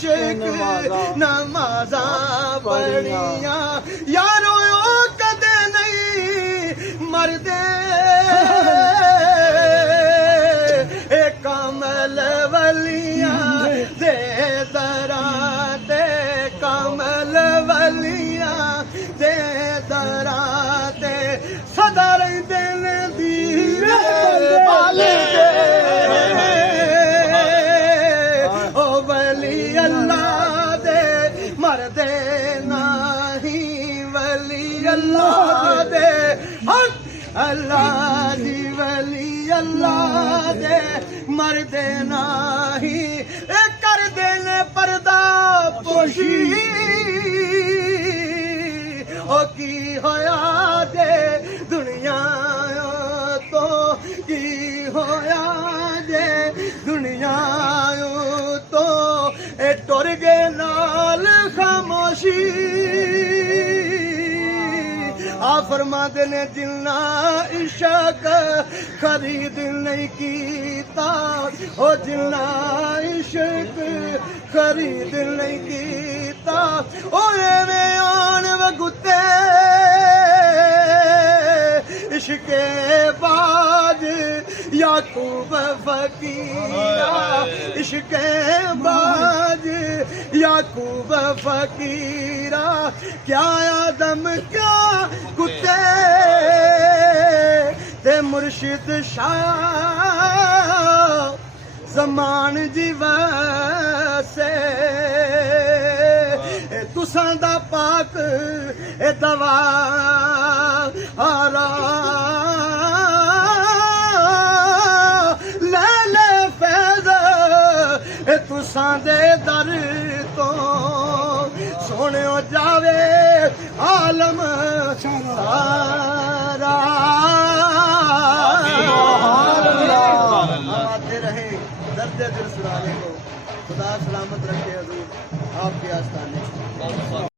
इश्क नमाजा पढ़िया यारो कदे नहीं मरदे कमल वलियां दे दराते कमल वलियां दे दराते सदा रहिंदे ने दीने वाले ओ वली अल्लाह दे मरदे नहीं वली अल्लाह दे हक अल्लाह दी वली अल्लाह दे मरदे नाही कर देने पर्दा पोशी ओ की होया दे दुनिया तो की होया दे दुनिया तो ए टुर गए नाल खामोशी आ फरमाते ने जिन्ना इश्क खरीद नहीं कीता ओ जिन्ना इश्क खरीद नहीं कीता ओ एवें आन वगुते इश्के बाज याकूब फकीरा इश्के बाज याकूब फकीरा क्या आदम क्या कुत्ते ते मुर्शिद शाह जमान जीव से तुसां दा पाक ए दवा आरा ले ले फैज़ ए तुसां दे दर तो सोने जावे आलम सारा आते रहे दर्द दिल सुनाने को खुदा सलामत रखे हजूर आपके आस्थाने।